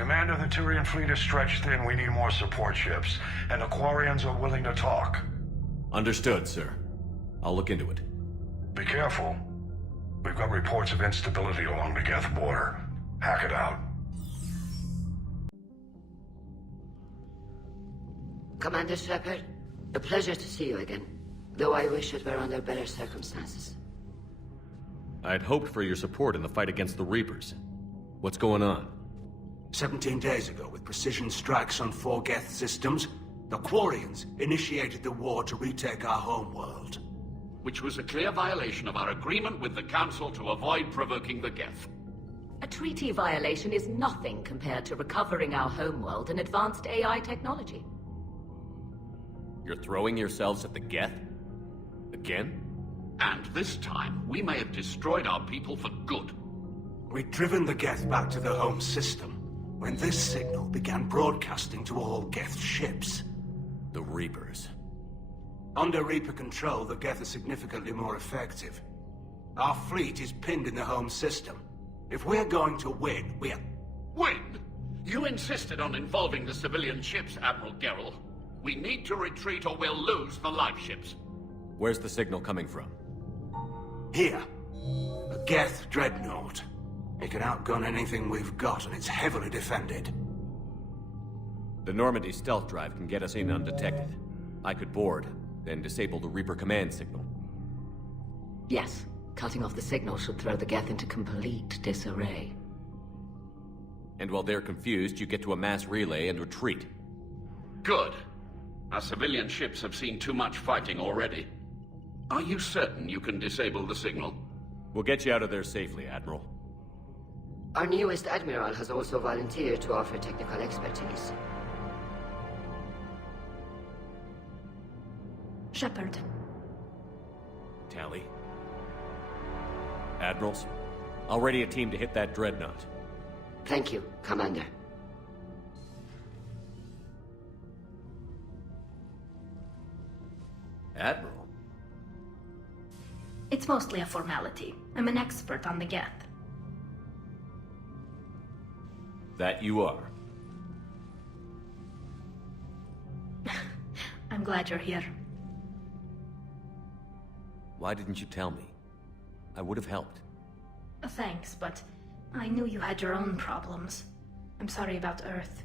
Commander, the Tyrian fleet is stretched thin. We need more support ships. And the Quarians are willing to talk. Understood, sir. I'll look into it. Be careful. We've got reports of instability along the Geth border. Hack it out. Commander Shepard, a pleasure to see you again. Though I wish it were under better circumstances. I'd hoped for your support in the fight against the Reapers. What's going on? 17 days ago, with precision strikes on 4 Geth systems, the Quarians initiated the war to retake our homeworld. Which was a clear violation of our agreement with the Council to avoid provoking the Geth. A treaty violation is nothing compared to recovering our homeworld and advanced AI technology. You're throwing yourselves at the Geth? Again? And this time, we may have destroyed our people for good. We'd driven the Geth back to the home system, when this signal began broadcasting to all Geth ships. The Reapers. Under Reaper control, the Geth are significantly more effective. Our fleet is pinned in the home system. If we're going to win, we're... Win? You insisted on involving the civilian ships, Admiral Gerrel. We need to retreat or we'll lose the live ships. Where's the signal coming from? Here. A Geth dreadnought. It can outgun anything we've got, and it's heavily defended. The Normandy stealth drive can get us in undetected. I could board, then disable the Reaper command signal. Yes, cutting off the signal should throw the Geth into complete disarray. And while they're confused, you get to a mass relay and retreat. Good. Our civilian ships have seen too much fighting already. Are you certain you can disable the signal? We'll get you out of there safely, Admiral. Our newest Admiral has also volunteered to offer technical expertise. Shepard. Tally. Admirals, I'll ready a team to hit that dreadnought. Thank you, Commander. Admiral? It's mostly a formality. I'm an expert on the Geth. That you are. I'm glad you're here. Why didn't you tell me? I would have helped. Thanks, but I knew you had your own problems. I'm sorry about Earth.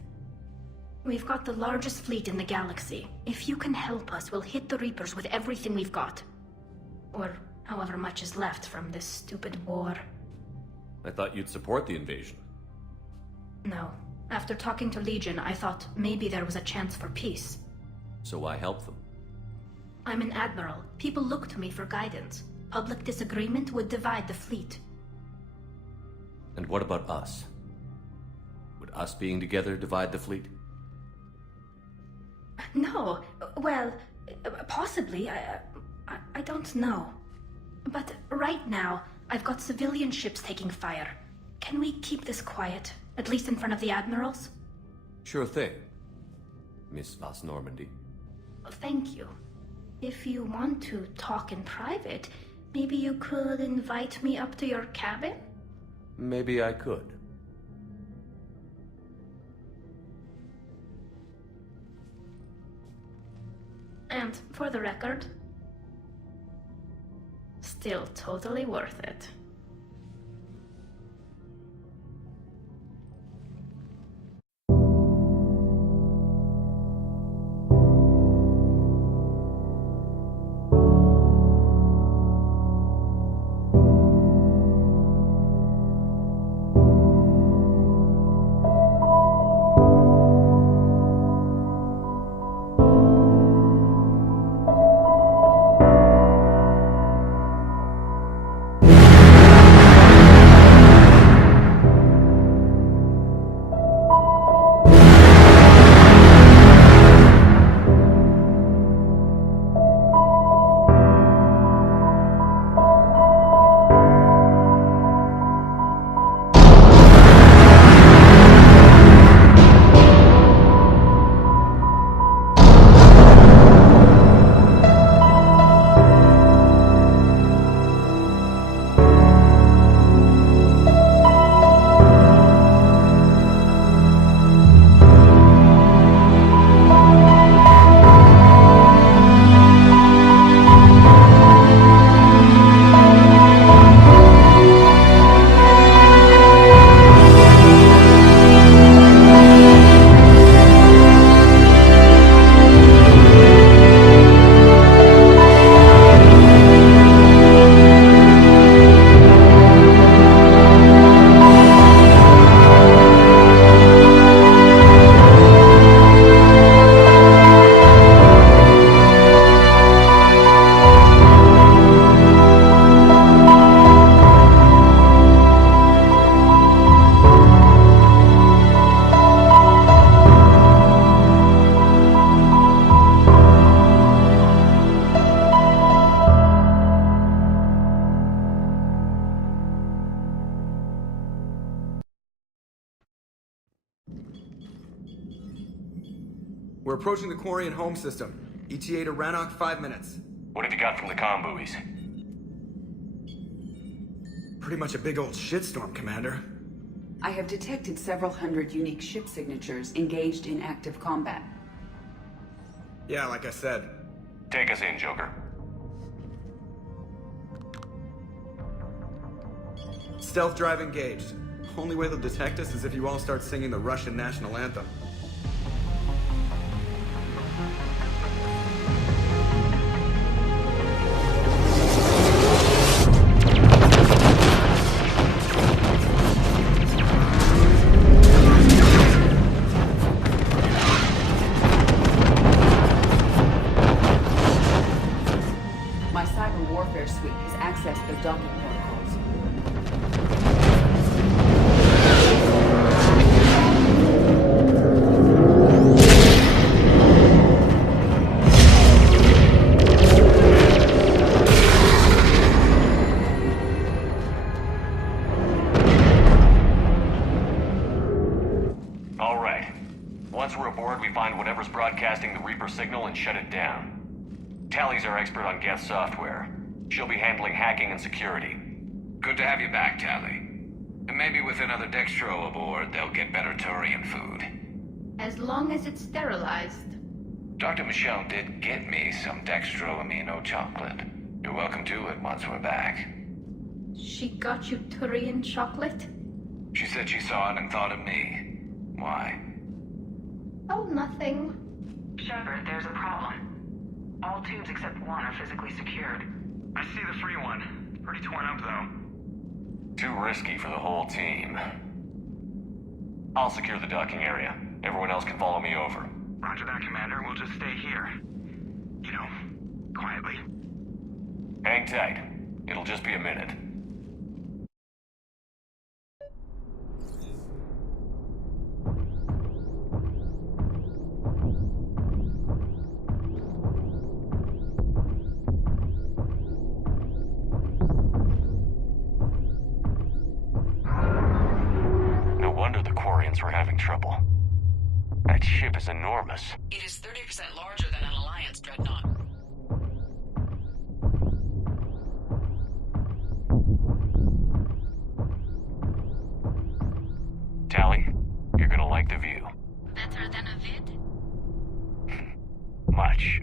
We've got the largest fleet in the galaxy. If you can help us, we'll hit the Reapers with everything we've got. Or however much is left from this stupid war. I thought you'd support the invasion. No. After talking to Legion, I thought maybe there was a chance for peace. So why help them? I'm an admiral. People look to me for guidance. Public disagreement would divide the fleet. And what about us? Would us being together divide the fleet? No. Well, possibly. I don't know. But right now, I've got civilian ships taking fire. Can we keep this quiet? At least in front of the admirals? Sure thing, Miss Vas Normandy. Thank you. If you want to talk in private, maybe you could invite me up to your cabin? Maybe I could. And for the record, still totally worth it. We're approaching the quarry and home system. ETA to Rannoch, 5 minutes. What have you got from the comm buoys? Pretty much a big old shitstorm, Commander. I have detected several hundred unique ship signatures engaged in active combat. Yeah, like I said. Take us in, Joker. Stealth drive engaged. Only way they'll detect us is if you all start singing the Russian national anthem. My cyber warfare suite has accessed their docking protocols. All right. Once we're aboard, we find whatever's broadcasting the Reaper signal and shut it down. Tally's our expert on Geth software. She'll be handling hacking and security. Good to have you back, Tally. And maybe with another Dextro aboard, they'll get better Turian food. As long as it's sterilized. Dr. Michelle did get me some Dextro amino chocolate. You're welcome to it once we're back. She got you Turian chocolate? She said she saw it and thought of me. Why? Oh, nothing. Shepard, there's a problem. All tubes except one are physically secured. I see the free one. Pretty torn up, though. Too risky for the whole team. I'll secure the docking area. Everyone else can follow me over. Roger that, Commander. We'll just stay here. You know, quietly. Hang tight. It'll just be a minute. No wonder the Quarians were having trouble. That ship is enormous. It is 30% larger than an Alliance dreadnought. Tally, you're gonna like the view. Better than a vid? Much.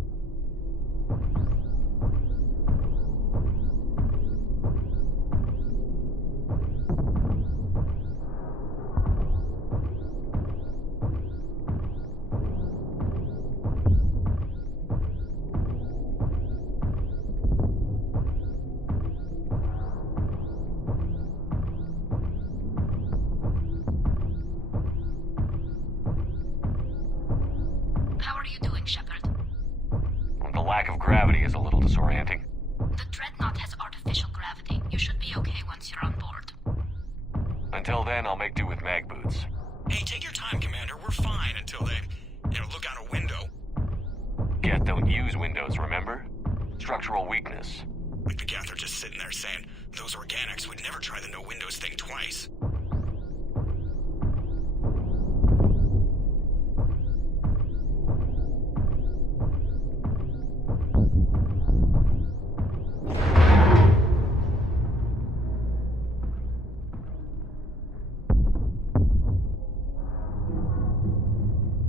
How are you doing, Shepard? The lack of gravity is a little disorienting. The dreadnought has artificial gravity. You should be okay once you're on board. Until then, I'll make do with mag boots. Hey, take your time, Commander. We're fine until they, look out a window. Geth don't use windows, remember? Structural weakness. Like the Geth are just sitting there saying, those organics would never try the no windows thing twice.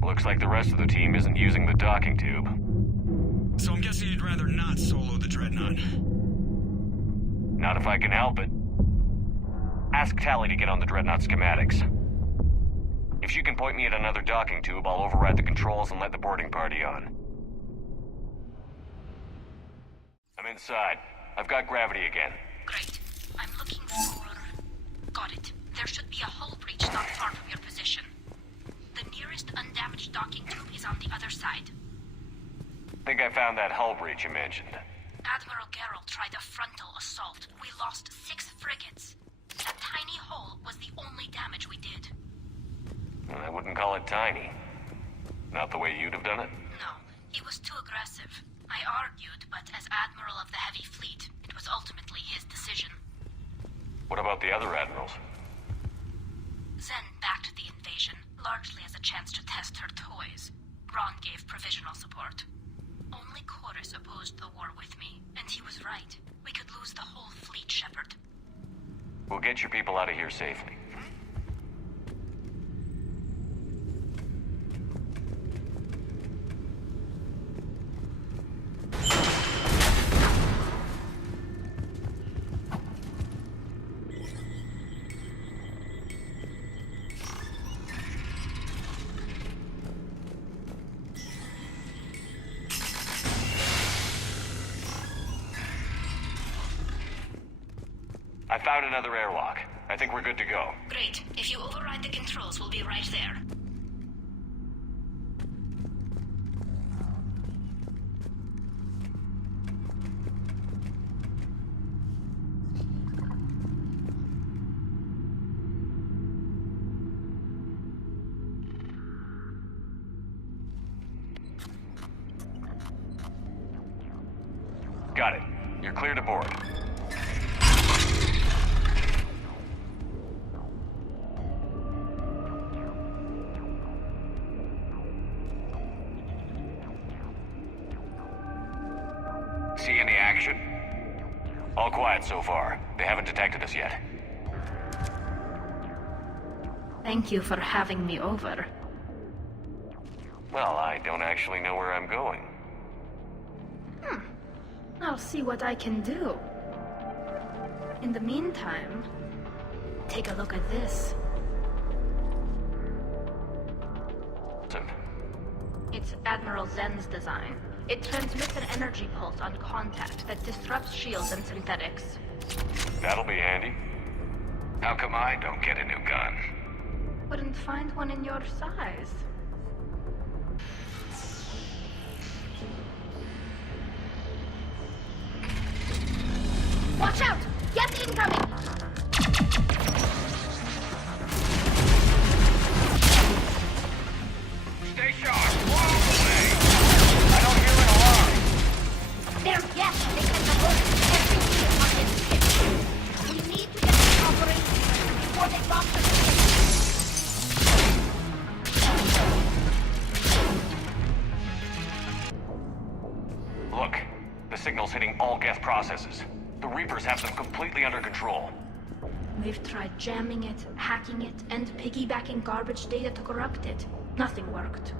Looks like the rest of the team isn't using the docking tube. So I'm guessing you'd rather not solo the Dreadnought. Not if I can help it. Ask Tally to get on the Dreadnought schematics. If she can point me at another docking tube, I'll override the controls and let the boarding party on. I'm inside. I've got gravity again. Great. I'm looking for... Got it. There should be a hull breach not far from your position. The nearest undamaged docking tube is on the other side. Think I found that hull breach you mentioned. Admiral Geralt tried a frontal assault. We lost 6 frigates. That tiny hole was the only damage we did. I wouldn't call it tiny. Not the way you'd have done it? No, he was too aggressive. I argued, but as Admiral of the Heavy Fleet, it was ultimately his decision. What about the other admirals? Zen backed the invasion. largely as a chance to test her toys. Ron gave provisional support. Only Chorus opposed the war with me, and he was right. We could lose the whole fleet, Shepard. We'll get your people out of here safely. I found another airlock. I think we're good to go. Great. If you override the controls, we'll be right there. Got it. You're clear to board. See any action? All quiet so far. They haven't detected us yet. Thank you for having me over. Well, I don't actually know where I'm going. I'll see what I can do. In the meantime, take a look at this. It's Admiral Zen's design. It transmits an energy pulse on contact that disrupts shields and synthetics. That'll be handy. How come I don't get a new gun? Couldn't find one in your size. Watch out! Get incoming! Stay sharp! Blow away! I don't hear an alarm! They're yes, they can divert everything on this ship. We need to get this operation before they drop the ship. Look, the signal's hitting all Geth processes. The Reapers have them completely under control. We've tried jamming it, hacking it, and piggybacking garbage data to corrupt it. Nothing worked.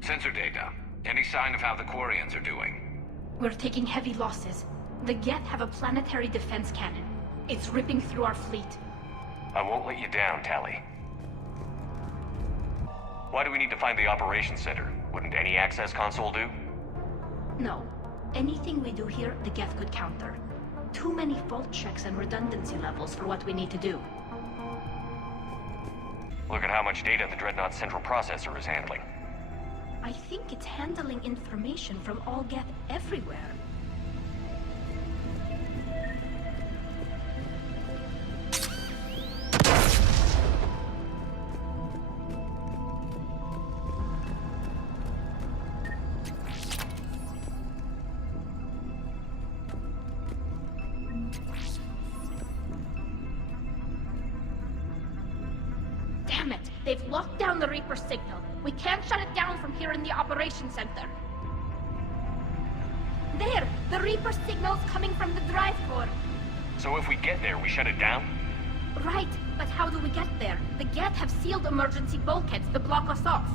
Sensor data. Any sign of how the Quarians are doing? We're taking heavy losses. The Geth have a planetary defense cannon. It's ripping through our fleet. I won't let you down, Tali. Why do we need to find the operations center? Wouldn't any access console do? No. Anything we do here, the Geth could counter. Too many fault checks and redundancy levels for what we need to do. Look at how much data the Dreadnought's central processor is handling. I think it's handling information from all Geth everywhere. Damn it! They've locked down the Reaper signal. We can't shut it down from here in the operations center. There! The Reaper signal's coming from the drive core. So if we get there, we shut it down? Right, but how do we get there? The Geth have sealed emergency bulkheads to block us off.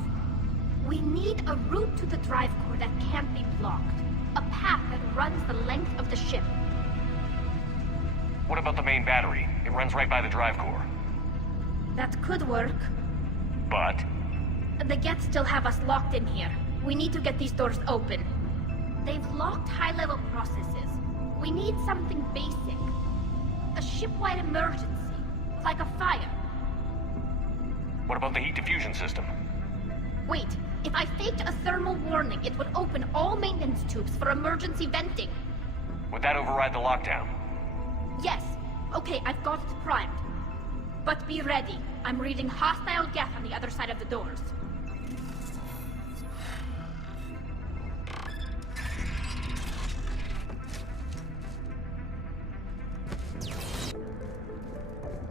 We need a route to the drive core that can't be blocked. A path that runs the length of the ship. What about the main battery? It runs right by the drive core. That could work. But? The Geth still have us locked in here. We need to get these doors open. They've locked high-level processes. We need something basic. A ship-wide emergency. Like a fire. What about the heat diffusion system? Wait, if I faked a thermal warning, it would open all maintenance tubes for emergency venting. Would that override the lockdown? Yes. Okay, I've got it primed. But be ready. I'm reading hostile Geth on the other side of the doors.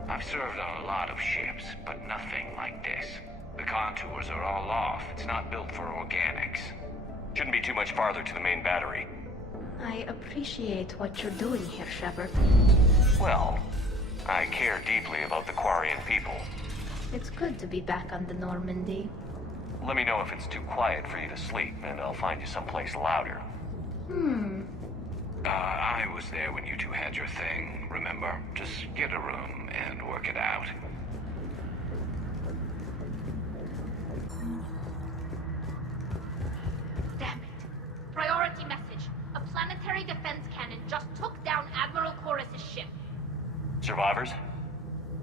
I've served on a lot of ships. ships, but nothing like this. The contours are all off. It's not built for organics. Shouldn't be too much farther to the main battery. I appreciate what you're doing here, Shepard. Well, I care deeply about the Quarian people. It's good to be back on the Normandy. Let me know if it's too quiet for you to sleep, and I'll find you someplace louder. I was there when you two had your thing, remember? Just get a room and work it out. Damn it. Priority message. A planetary defense cannon just took down Admiral Chorus's ship. Survivors?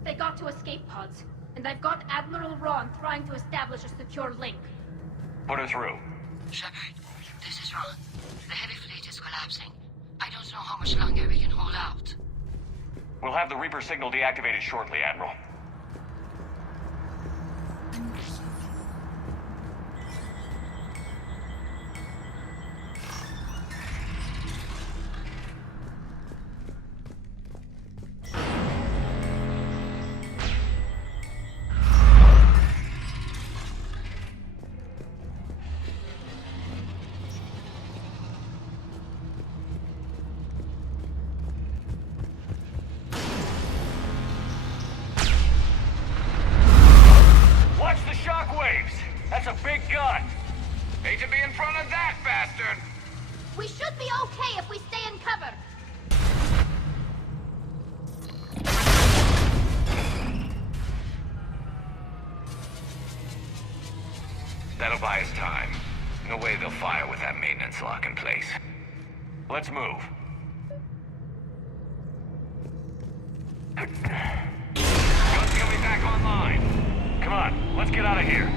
They got to escape pods, and I've got Admiral Ron trying to establish a secure link. Put her through. Shepard, this is Ron. The heavy fleet is collapsing. I don't know how much longer we can hold out. We'll have the Reaper signal deactivated shortly, Admiral. That's a big gun! Hate to be in front of that bastard! We should be okay if we stay in cover. That'll buy us time. No way they'll fire with that maintenance lock in place. Let's move. Guns coming back online. Come on, let's get out of here.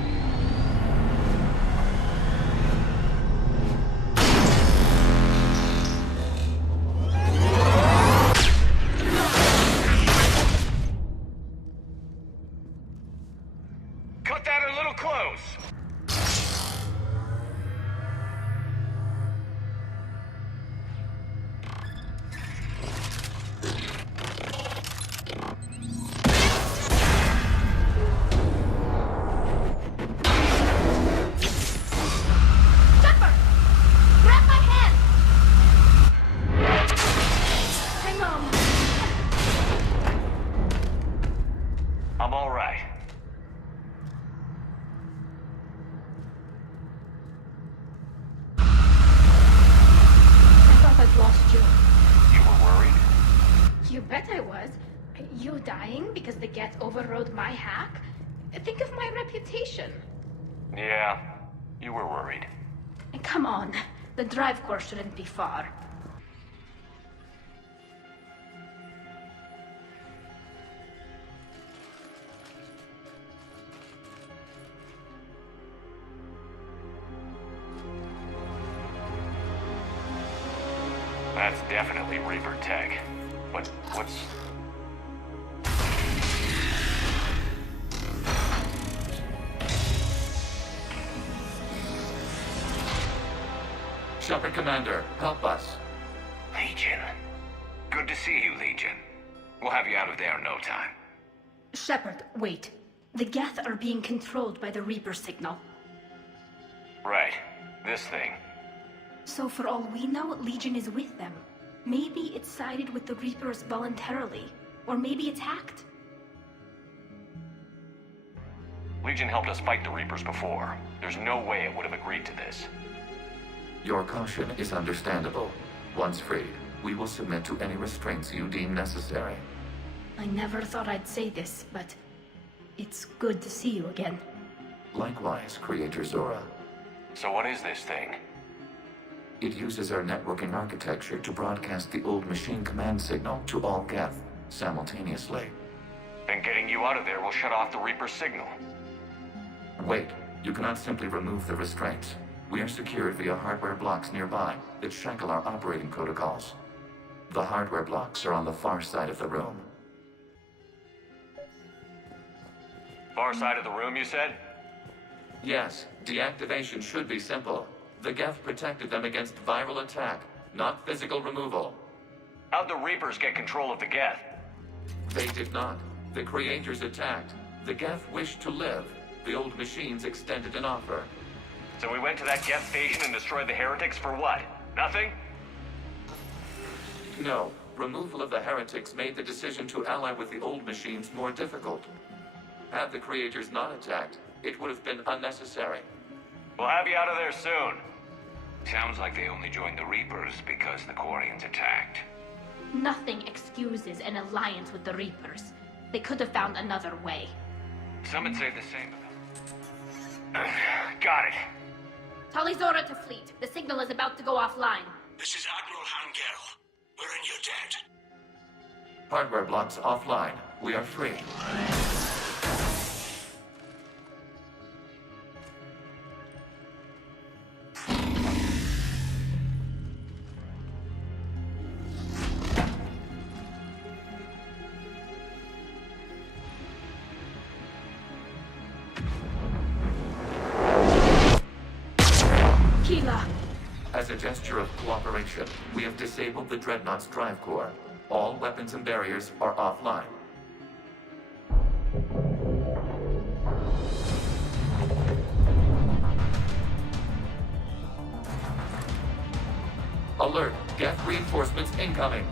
Cut that a little close. I'm all right. I thought I'd lost you. You were worried? You bet I was. You dying because the Geth overrode my hack? Think of my reputation. Yeah, you were worried. Come on, the drive course shouldn't be far. That's definitely Reaper tech. But what's... Shepard Commander, help us. Legion. Good to see you, Legion. We'll have you out of there in no time. Shepard, wait. The Geth are being controlled by the Reaper signal. Right. This thing. So for all we know, Legion is with them. Maybe it sided with the Reapers voluntarily. Or maybe it's hacked. Legion helped us fight the Reapers before. There's no way it would have agreed to this. Your caution is understandable. Once freed, we will submit to any restraints you deem necessary. I never thought I'd say this, but it's good to see you again. Likewise, Creator Zora. So what is this thing? It uses our networking architecture to broadcast the old machine command signal to all Geth simultaneously. Then getting you out of there will shut off the Reaper signal. Wait, you cannot simply remove the restraints. We are secured via hardware blocks nearby that shackle our operating protocols. The hardware blocks are on the far side of the room. Far side of the room, you said? Yes, deactivation should be simple. The Geth protected them against viral attack, not physical removal. How'd the Reapers get control of the Geth? They did not. The Creators attacked. The Geth wished to live. The old machines extended an offer. So we went to that Geth station and destroyed the heretics for what? Nothing? No. Removal of the heretics made the decision to ally with the old machines more difficult. Had the creators not attacked, it would have been unnecessary. We'll have you out of there soon. Sounds like they only joined the Reapers because the Quarians attacked. Nothing excuses an alliance with the Reapers. They could have found another way. Some would say the same. Got it. Talizora to fleet. The signal is about to go offline. This is Admiral Hangel. We're in your debt. Hardware blocks offline. We are free. As a gesture of cooperation, we have disabled the Dreadnought's drive core. All weapons and barriers are offline. Alert! Geth reinforcements incoming!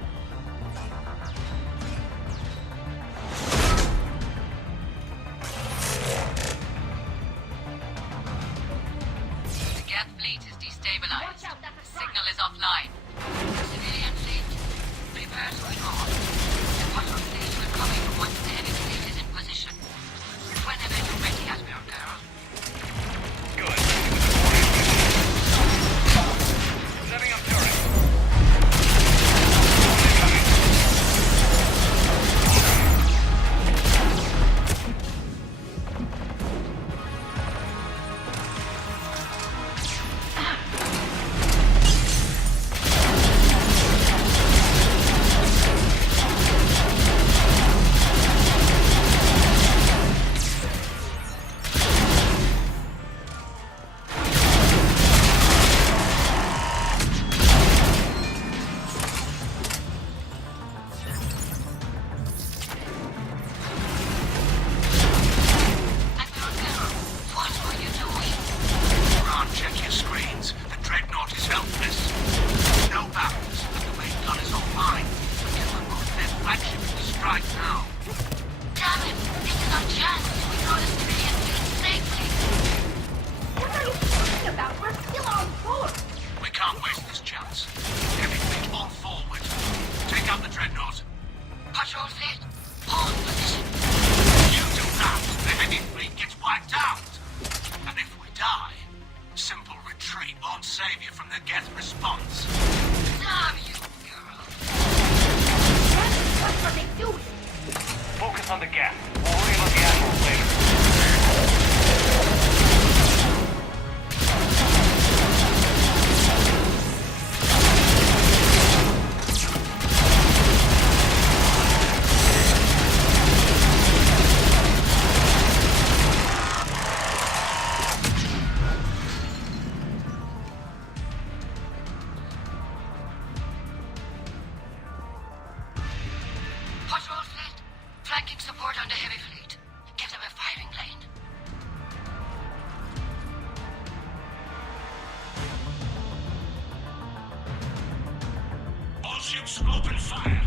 Open fire!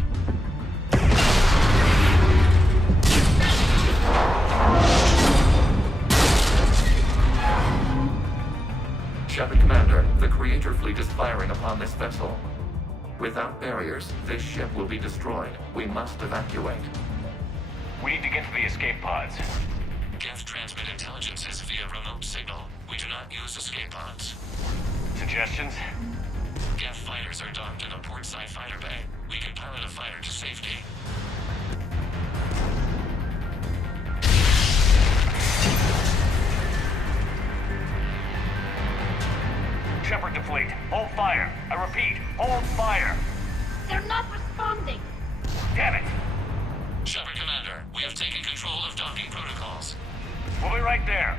Shepard Commander, the Creator Fleet is firing upon this vessel. Without barriers, this ship will be destroyed. We must evacuate. We need to get to the escape pods. Geth transmit intelligences via remote signal. We do not use escape pods. Suggestions? Geth fighters are docked in a portside fighter bay. We can pilot a fighter to safety. Shepard to fleet. Hold fire. I repeat, hold fire. They're not responding. Damn it. Shepard Commander, we have taken control of docking protocols. We'll be right there.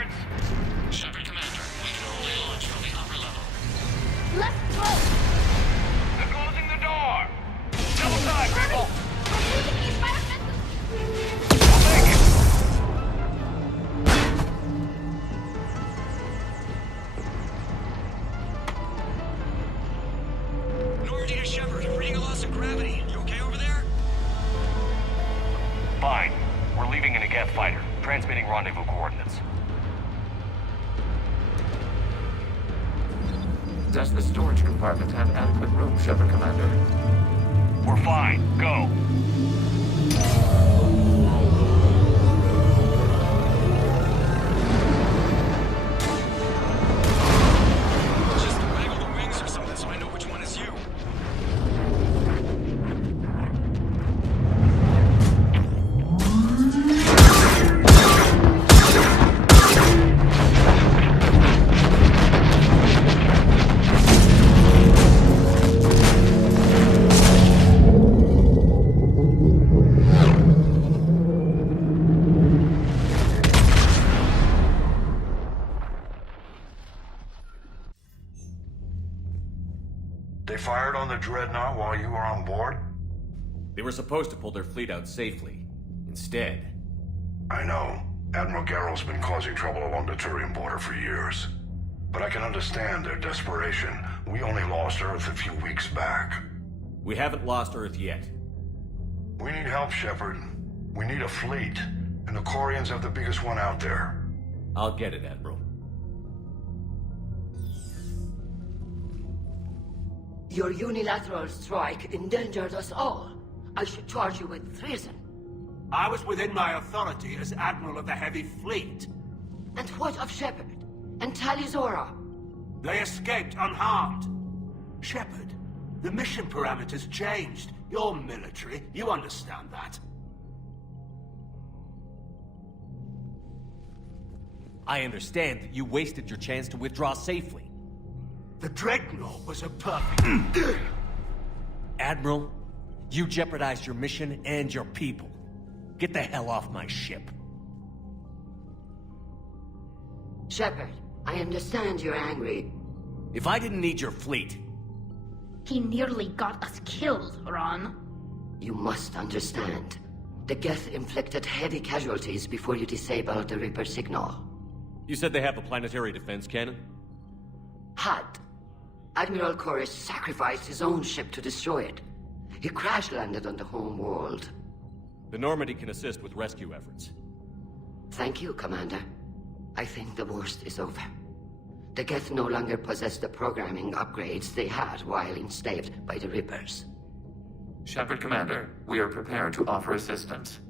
Guards! Shepard Commander, we can only launch from the upper level. Let's go! They're closing the door! Double time, people! We're using these environmental... I'll take it! Normandy to Shepard, reading a loss of gravity. You okay over there? Fine. We're leaving in a Geth fighter. Transmitting rendezvous coordinates. Does the storage compartment have adequate room, Shepard Commander? We're fine. Go. Just waggle the wings or something so I know which one is you. They fired on the Dreadnought while you were on board? They were supposed to pull their fleet out safely. Instead... I know. Admiral Garrow's been causing trouble along the Turian border for years. But I can understand their desperation. We only lost Earth a few weeks back. We haven't lost Earth yet. We need help, Shepard. We need a fleet. And the Corians have the biggest one out there. I'll get it, Admiral. Your unilateral strike endangered us all. I should charge you with treason. I was within my authority as Admiral of the Heavy Fleet. And what of Shepard? And Talizora? They escaped unharmed. Shepard, the mission parameters changed. You're military, you understand that. I understand that you wasted your chance to withdraw safely. The Dreadnought was a perfect... Admiral, you jeopardized your mission and your people. Get the hell off my ship. Shepard, I understand you're angry. If I didn't need your fleet... He nearly got us killed, Ron. You must understand. The Geth inflicted heavy casualties before you disabled the Reaper signal. You said they have a planetary defense cannon? Had. Admiral Koris sacrificed his own ship to destroy it. He crash-landed on the home world. The Normandy can assist with rescue efforts. Thank you, Commander. I think the worst is over. The Geth no longer possess the programming upgrades they had while enslaved by the Reapers. Shepard Commander, we are prepared to offer assistance.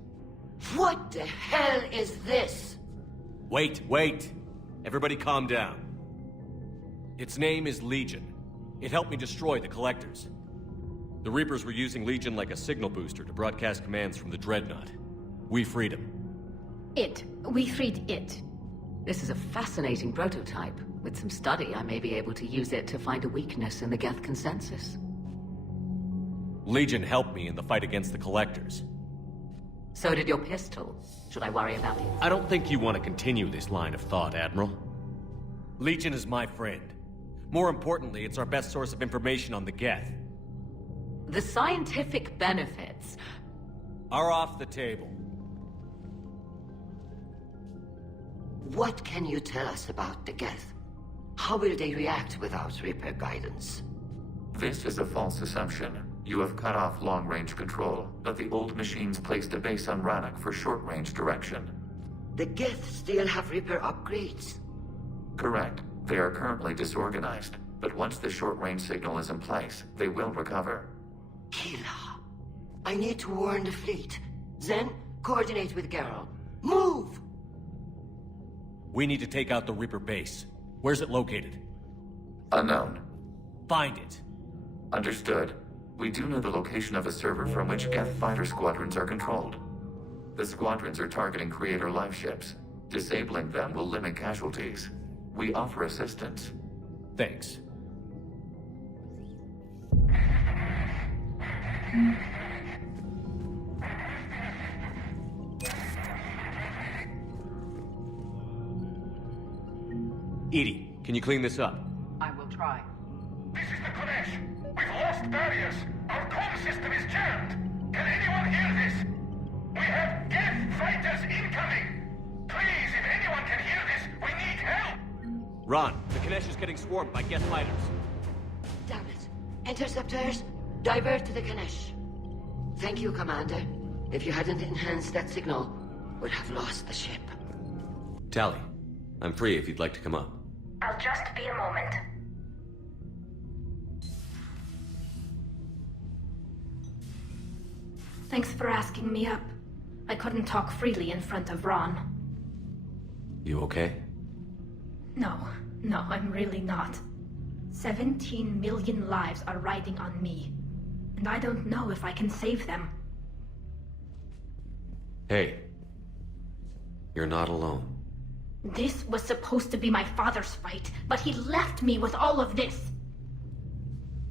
What the hell is this? Wait. Everybody calm down. Its name is Legion. It helped me destroy the Collectors. The Reapers were using Legion like a signal booster to broadcast commands from the Dreadnought. We freed him. We freed it. This is a fascinating prototype. With some study, I may be able to use it to find a weakness in the Geth consensus. Legion helped me in the fight against the Collectors. So did your pistol. Should I worry about it? I don't think you want to continue this line of thought, Admiral. Legion is my friend. More importantly, it's our best source of information on the Geth. The scientific benefits are off the table. What can you tell us about the Geth? How will they react without Reaper guidance? This is a false assumption. You have cut off long-range control, but the old machines placed a base on Rannoch for short-range direction. The Geth still have Reaper upgrades? Correct. They are currently disorganized, but once the short-range signal is in place, they will recover. Kila, I need to warn the fleet. Then, coordinate with Garrow. Move! We need to take out the Reaper base. Where's it located? Unknown. Find it. Understood. We do know the location of a server from which Geth fighter squadrons are controlled. The squadrons are targeting Creator life ships. Disabling them will limit casualties. We offer assistance. Thanks. Edie, can you clean this up? I will try. This is the Kodesh. We've lost barriers. Our comm system is jammed. Can anyone hear this? We have Geth fighters incoming. Please, if anyone can hear this, we need help. Ron, the Kodesh is getting swarmed by Geth fighters. Damn it. Interceptors, divert to the Ganesh. Thank you, Commander. If you hadn't enhanced that signal, we'd have lost the ship. Tally, I'm free if you'd like to come up. I'll just be a moment. Thanks for asking me up. I couldn't talk freely in front of Ron. You okay? No, I'm really not. 17 million lives are riding on me, and I don't know if I can save them. Hey, you're not alone. This was supposed to be my father's fight, but he left me with all of this.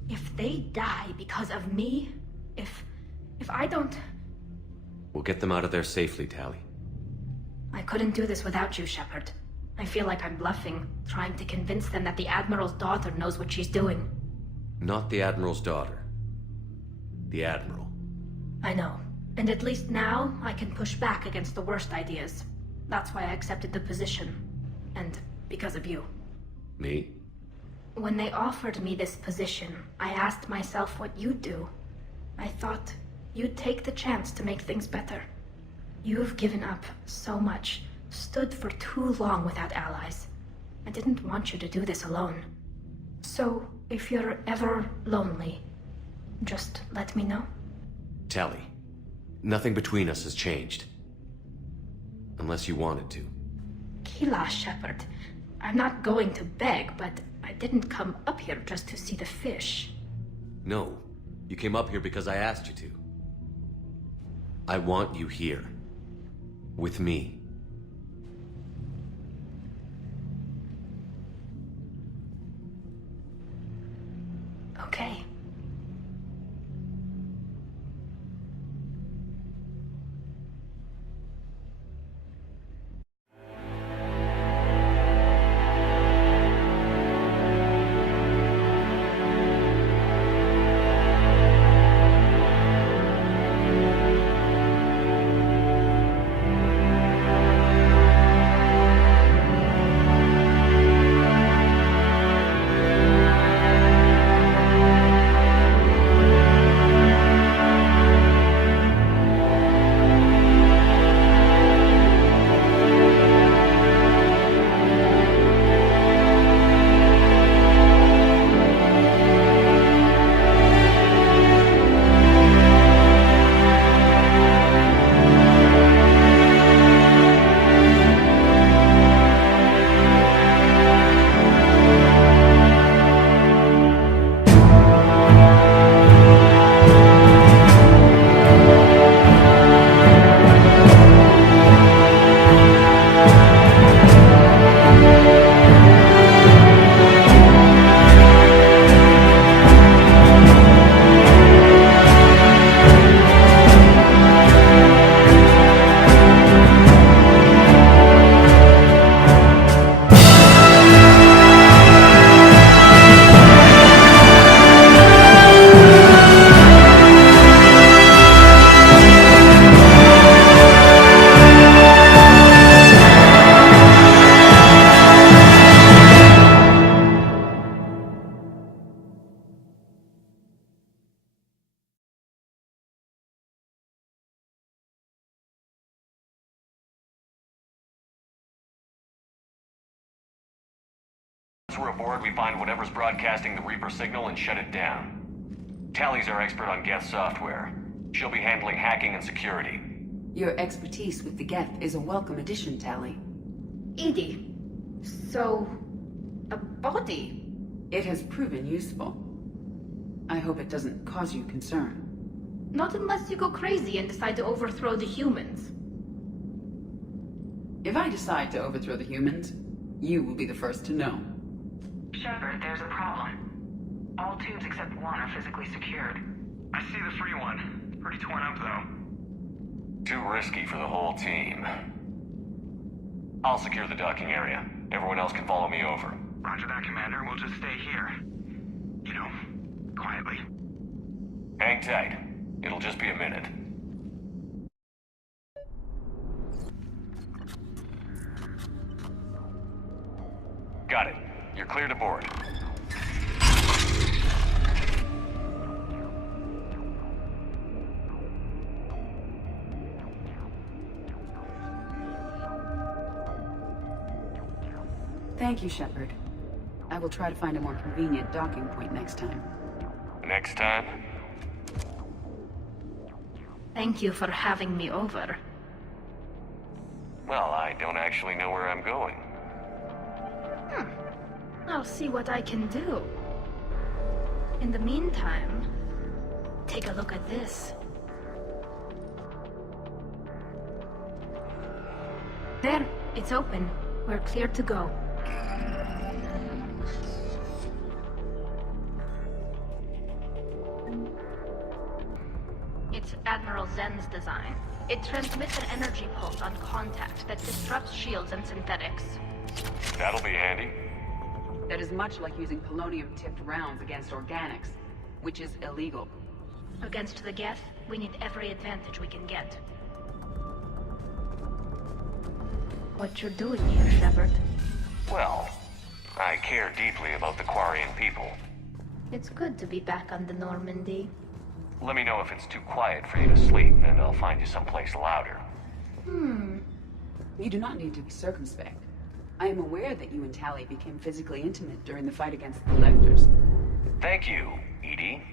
If they die because of me, if I don't... We'll get them out of there safely, Tally. I couldn't do this without you, Shepard. I feel like I'm bluffing, trying to convince them that the Admiral's daughter knows what she's doing. Not the Admiral's daughter. The Admiral. I know. And at least now, I can push back against the worst ideas. That's why I accepted the position. And because of you. Me? When they offered me this position, I asked myself what you'd do. I thought you'd take the chance to make things better. You've given up so much, stood for too long without allies. I didn't want you to do this alone. So, if you're ever lonely, just let me know. Tally, nothing between us has changed. Unless you wanted to. Kila, Shepard. I'm not going to beg, but I didn't come up here just to see the fish. No, you came up here because I asked you to. I want you here. With me. Okay. Once we're aboard, we find whatever's broadcasting the Reaper signal and shut it down. Tally's our expert on Geth software. She'll be handling hacking and security. Your expertise with the Geth is a welcome addition, Tally. Edie, so... a body? It has proven useful. I hope it doesn't cause you concern. Not unless you go crazy and decide to overthrow the humans. If I decide to overthrow the humans, you will be the first to know. Shepard, there's a problem. All tubes except one are physically secured. I see the free one. Pretty torn up, though. Too risky for the whole team. I'll secure the docking area. Everyone else can follow me over. Roger that, Commander. We'll just stay here. You know, quietly. Hang tight. It'll just be a minute. Got it. You're clear to board. Thank you, Shepard. I will try to find a more convenient docking point next time. Next time? Thank you for having me over. Well, I don't actually know where I'm going. I'll see what I can do. In the meantime, take a look at this. There, it's open. We're clear to go. It's Admiral Zen's design. It transmits an energy pulse on contact that disrupts shields and synthetics. That'll be handy. That is much like using polonium-tipped rounds against organics, which is illegal. Against the Geth, we need every advantage we can get. What you're doing here, Shepard? Well, I care deeply about the Quarian people. It's good to be back on the Normandy. Let me know if it's too quiet for you to sleep, and I'll find you someplace louder. You do not need to be circumspect. I am aware that you and Tali became physically intimate during the fight against the Collectors. Thank you, Edie.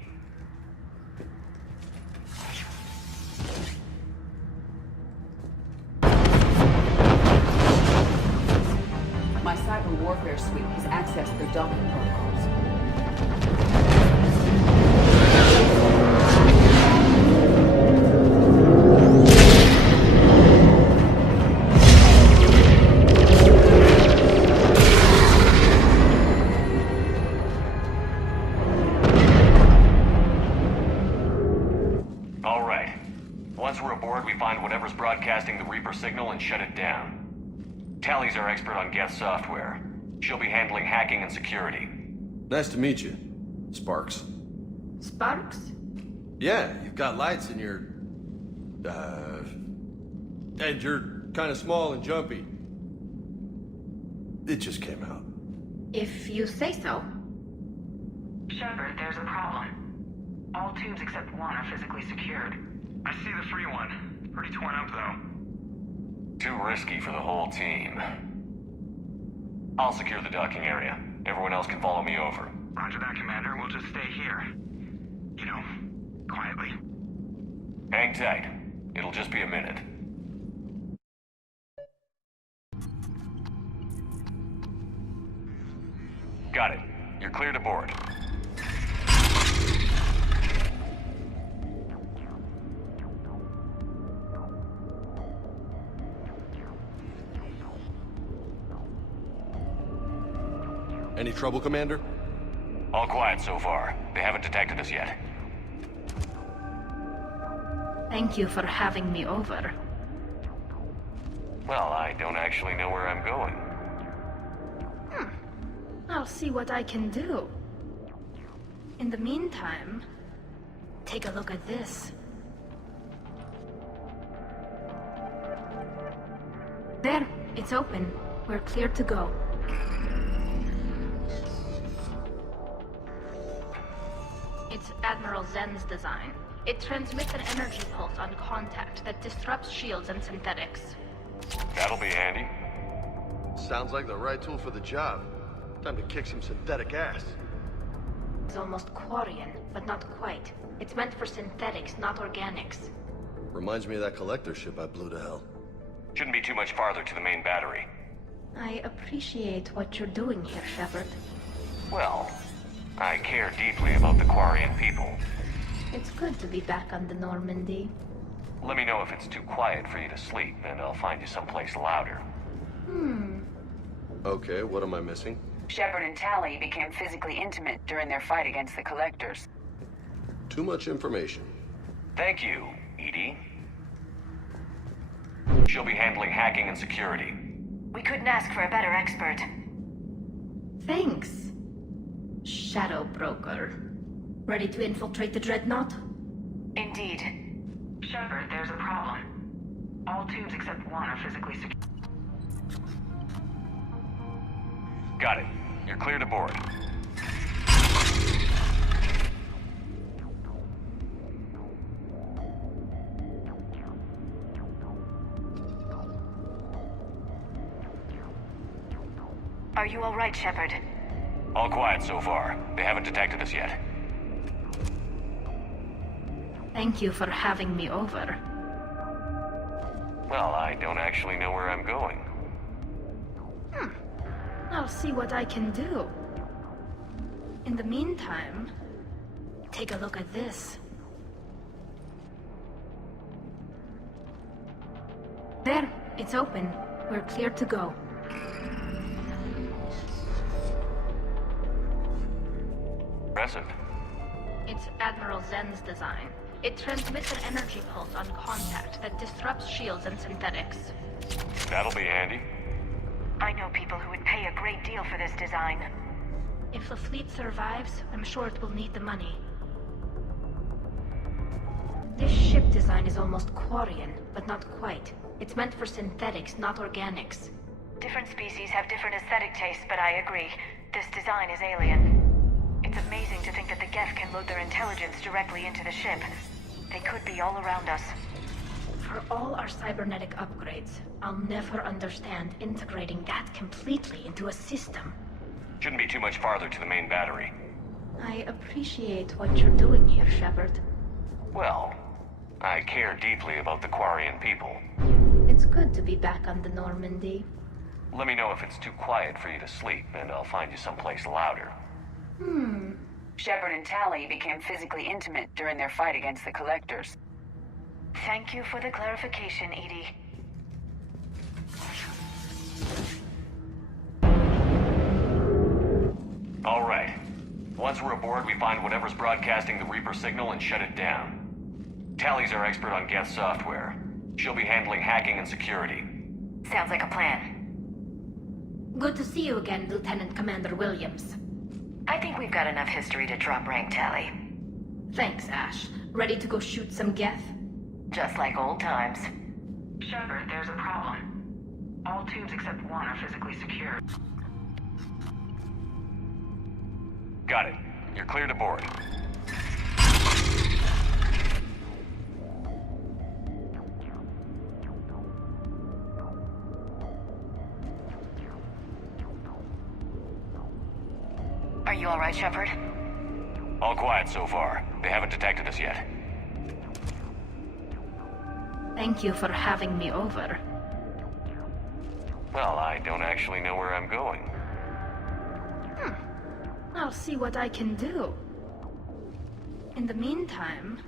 My cyber warfare suite has accessed their docking protocols. Broadcasting the Reaper signal and shut it down. Tally's our expert on Geth software. She'll be handling hacking and security. Nice to meet you, Sparks. Sparks? Yeah, you've got lights in your... and you're kind of small and jumpy. It just came out. If you say so. Shepard, there's a problem. All tubes except one are physically secured. I see the free one. Pretty torn up, though. Too risky for the whole team. I'll secure the docking area. Everyone else can follow me over. Roger that, Commander. We'll just stay here. You know, quietly. Hang tight. It'll just be a minute. Got it. You're clear to board. Any trouble, Commander? All quiet so far. They haven't detected us yet. Thank you for having me over. Well, I don't actually know where I'm going. I'll see what I can do. In the meantime, take a look at this. There, it's open. We're clear to go. It's Admiral Zen's design. It transmits an energy pulse on contact that disrupts shields and synthetics. That'll be handy. Sounds like the right tool for the job. Time to kick some synthetic ass. It's almost Quarian, but not quite. It's meant for synthetics, not organics. Reminds me of that collector ship I blew to hell. Shouldn't be too much farther to the main battery. I appreciate what you're doing here, Shepard. Well, I care deeply about the Quarian people. It's good to be back on the Normandy. Let me know if it's too quiet for you to sleep, and I'll find you someplace louder. Okay, what am I missing? Shepard and Tali became physically intimate during their fight against the Collectors. Too much information. Thank you, Edie. She'll be handling hacking and security. We couldn't ask for a better expert. Thanks, Shadow Broker. Ready to infiltrate the Dreadnought? Indeed. Shepard, there's a problem. All tubes except one are physically secure. Got it. You're clear to board. Are you all right, Shepard? All quiet so far. They haven't detected us yet. Thank you for having me over. Well, I don't actually know where I'm going. I'll see what I can do. In the meantime, take a look at this. There, it's open. We're clear to go. Impressive. It's Admiral Zen's design. It transmits an energy pulse on contact that disrupts shields and synthetics. That'll be handy. I know people who would pay a great deal for this design. If the fleet survives, I'm sure it will need the money. This ship design is almost Quarian, but not quite. It's meant for synthetics, not organics. Different species have different aesthetic tastes, but I agree. This design is alien. It's amazing to think that the Geth can load their intelligence directly into the ship. They could be all around us. For all our cybernetic upgrades, I'll never understand integrating that completely into a system. Shouldn't be too much farther to the main battery. I appreciate what you're doing here, Shepard. Well, I care deeply about the Quarian people. It's good to be back on the Normandy. Let me know if it's too quiet for you to sleep, and I'll find you someplace louder. Shepard and Tally became physically intimate during their fight against the Collectors. Thank you for the clarification, Edie. All right. Once we're aboard, we find whatever's broadcasting the Reaper signal and shut it down. Tally's our expert on Geth software. She'll be handling hacking and security. Sounds like a plan. Good to see you again, Lieutenant Commander Williams. I think we've got enough history to drop rank, Tally. Thanks, Ash. Ready to go shoot some Geth? Just like old times. Shepard, there's a problem. All tubes except one are physically secured. Got it. You're clear to board. Are you all right, Shepard? All quiet so far. They haven't detected us yet. Thank you for having me over. Well, I don't actually know where I'm going. I'll see what I can do. In the meantime,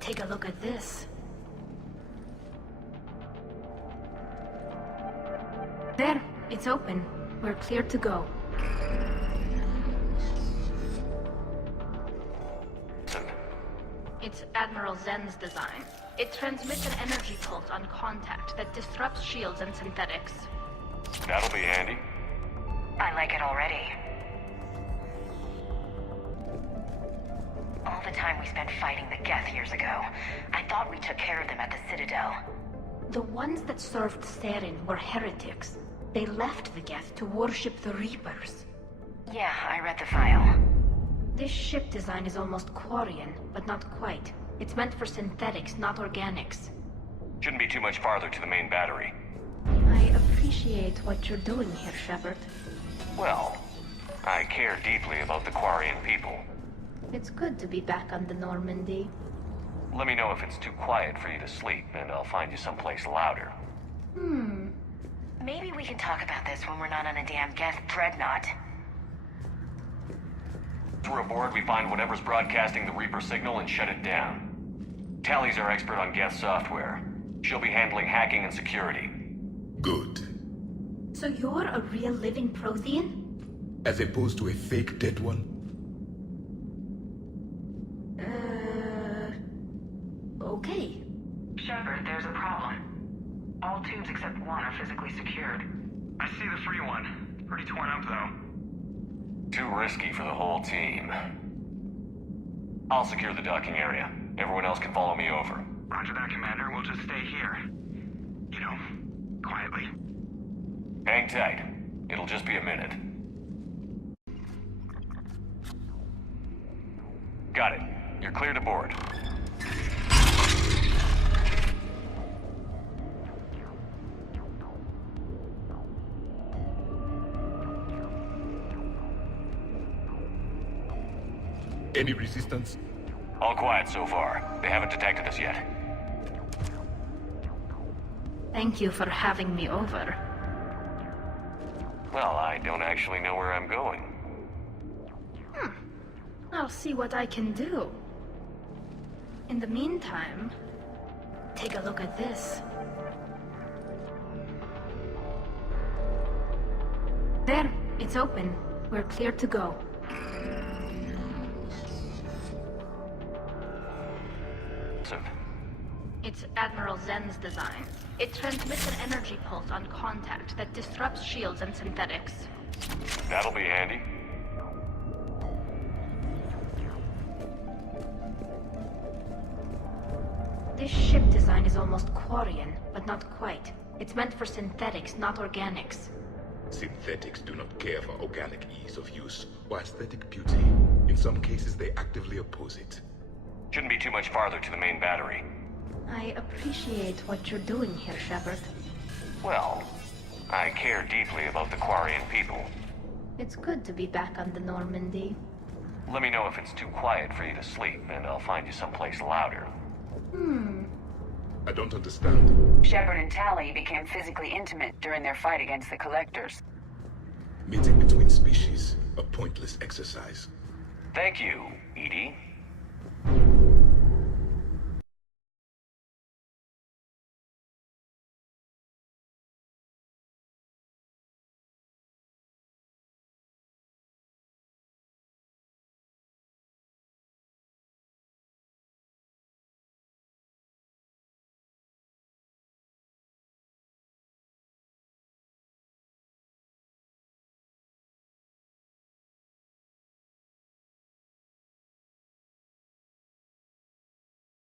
take a look at this. There, it's open. We're clear to go. It's Admiral Zen's design. It transmits an energy pulse on contact that disrupts shields and synthetics. That'll be handy. I like it already. All the time we spent fighting the Geth years ago, I thought we took care of them at the Citadel. The ones that served Saren were heretics. They left the Geth to worship the Reapers. Yeah, I read the file. This ship design is almost Quarian, but not quite. It's meant for synthetics, not organics. Shouldn't be too much farther to the main battery. I appreciate what you're doing here, Shepard. Well, I care deeply about the Quarian people. It's good to be back on the Normandy. Let me know if it's too quiet for you to sleep, and I'll find you someplace louder. Maybe we can talk about this when we're not on a damn Geth dreadnought. Once we're aboard, we find whatever's broadcasting the Reaper signal and shut it down. Tally's our expert on Geth software. She'll be handling hacking and security. Good. So you're a real living Prothean? As opposed to a fake dead one? Okay. Shepard, there's a problem. All tubes except one are physically secured. I see the free one. Pretty torn up, though. Too risky for the whole team. I'll secure the docking area. Everyone else can follow me over. Roger that, Commander. We'll just stay here. You know, quietly. Hang tight. It'll just be a minute. Got it. You're clear to board. Any resistance? All quiet so far. They haven't detected us yet. Thank you for having me over. Well, I don't actually know where I'm going. I'll see what I can do. In the meantime, take a look at this. There, it's open. We're clear to go. It's Admiral Zen's design. It transmits an energy pulse on contact that disrupts shields and synthetics. That'll be handy. This ship design is almost Quarian, but not quite. It's meant for synthetics, not organics. Synthetics do not care for organic ease of use or aesthetic beauty. In some cases, they actively oppose it. Shouldn't be too much farther to the main battery. I appreciate what you're doing here, Shepard. Well, I care deeply about the Quarian people. It's good to be back on the Normandy. Let me know if it's too quiet for you to sleep, and I'll find you someplace louder. I don't understand. Shepard and Tally became physically intimate during their fight against the Collectors. Meeting between species, a pointless exercise. Thank you, Edie.